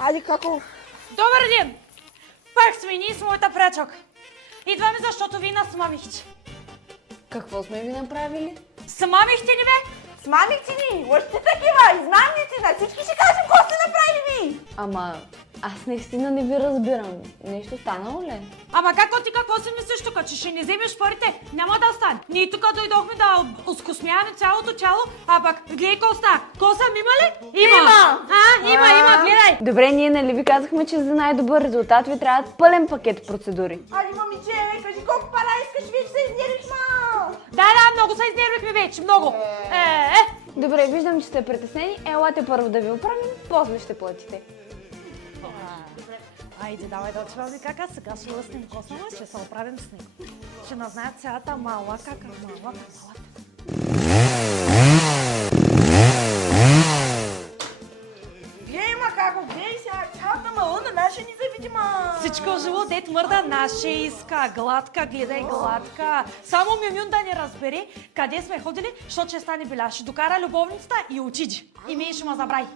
Айде, како? Добър ден! Пак сме ние с моята прачок. Идваме, защото ви насмамихте. Какво сме ви направили? Смамихте ни, бе? Смамихте ни! Още такива! Измамници! На всички ще кажем какво сте направили ви! Ама аз наистина не ви разбирам. Нещо станало ли? Ама какво си мислиш тук, че ще не вземеш парите? Няма да стане. Ние тук дойдохме да оскосмяваме цялото тяло, а пък гледай коста. Коса има ли? Има! Има, гледай! Добре, ние нали ви казахме, че за най-добър резултат ви трябват пълен пакет процедури. Айде, момиче, кажи колко пара искаш, вече се изнервихме! Да, много се изнервихме вече, много. Добре, виждам, че сте притеснени. Елате първо да ви оправим, после ще платите. Айде, давай да отиваме кака, сега ще лъснем косама, ще се оправим с него. Ще назнаят цялата мала кака, мала. Глей, ма како, глей сега, цялата мала на наша незавидима! Всичко живо, дет мърда, наше иска, гладка, гледай гладка. Само Мюмюн да не разбери къде сме ходили, защото ще стане беля. Ще докара любовницата и отиди. И ми ще ме забрави.